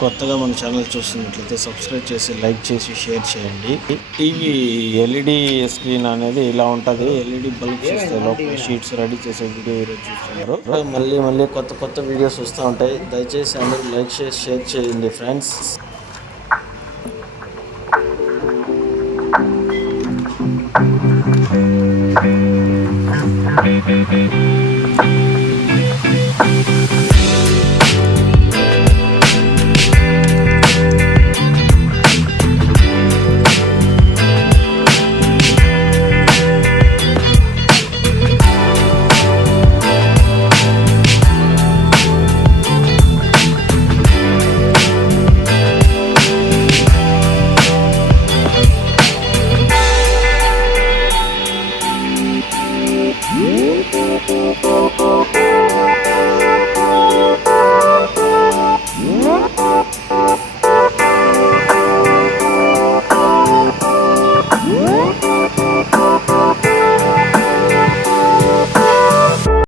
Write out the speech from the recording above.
కొత్తగా మన ఛానల్ చూస్తున్నట్లయితే సబ్స్క్రైబ్ చేసి లైక్ చేసి షేర్ చేయండి. టీవీ ఎల్ఈడి స్క్రీన్ అనేది ఇలా ఉంటుంది. ఎల్ఈడి బల్బ్స్ వస్తాయి లోపల. షీట్స్ రెడీ చేసే వీడియో ఈరోజు చూస్తున్నారు. మళ్ళీ కొత్త వీడియోస్ వస్తూ ఉంటాయి. దయచేసి అందరూ లైక్ చేసి షేర్ చేయండి ఫ్రెండ్స్.